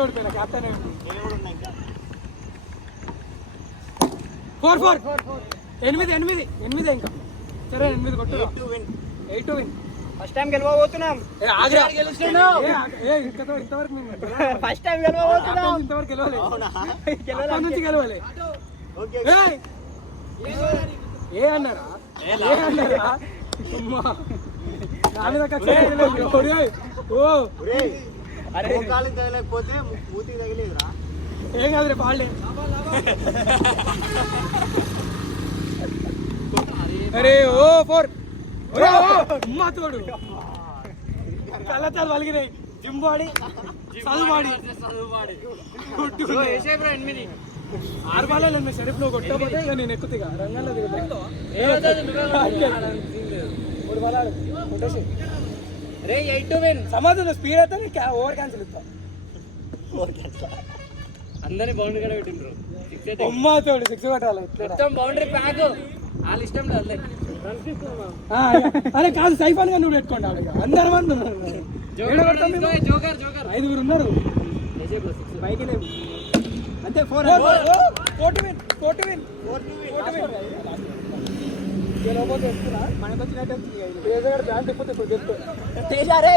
లో ఓడిపోయినా క్యాప్టెన్ 4-4 8 ఇంకా సరే 8 కొట్టు 8 to win ఫస్ట్ టైం గెలవబోతున్నాం. ఫస్ట్ టైం గెలవబోతున్నాం. ఇంతవరకు గెలవాలి. ఏ అన్నారా తగలేకపోతే మూతికి తగిలేదురా. ఏం కాదు రేపు వాళ్ళే. అరే ఓ 4 అమ్మా తోడు కళ్ళతాలు వలిగినాయి. జిమ్ బాడీ చదువు బాడీ 6 బాల్ షరీఫ్ నువ్వు కొట్టకపోతే ఇక నేను ఎక్కుతుగా రంగంలో దిగుతా. 3 బాల్ కొట్టేసి సమాధానం స్పీడ్ అయితే ఓవర్ క్యాన్సిల్ ఇస్తా. అందరినీ బౌండరీ కూడా పెట్టిండ్రు. అమ్మా తోడు 6 కొట్టాలి. బౌండరీ ప్యాక్ వాళ్ళ ఇష్టం లేదు. అరే కాదు సైఫాన్ గా నువ్వు పెట్టుకోండి. అందరు మంది 5 ఉన్నారు. అంతే 4 మనకు వచ్చినట్టు బ్యాన్ తిప్పితే ఇప్పుడు తెలుసు. అరే